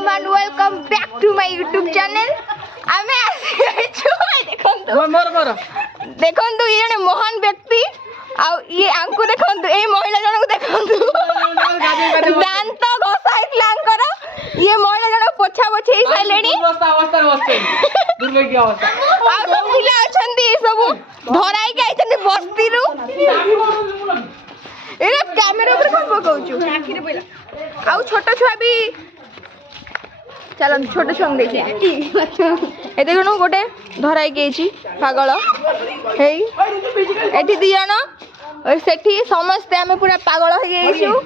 welcome and welcome back to my YouTube channel. আমি আসিছো দেখন্তু দেখন্তু এই জনে মহান ব্যক্তি আর এই আঙ্কু দেখন্তু এই মহিলা জনক দেখন্তু দান্ত ঘষাইতলা আঙ্কর এই মহিলা জনক পোছা পোছি সাইলেনি অবস্থার বসছে দুর্ভাগ্য অবস্থা আর সব পিলা অছন্তি এই সব ধরাই কে আইছন্তি বস্তিরু এরা ক্যামেরা উপরে কোন পকাউଛୁ আখিরে পইলা আর ছোট ছুয়া বি चलो छोट छुआ देखिए ये देखो गोटे धराई गई पागल ये दी जन सेठी समस्ते आम पूरा पागल हो गई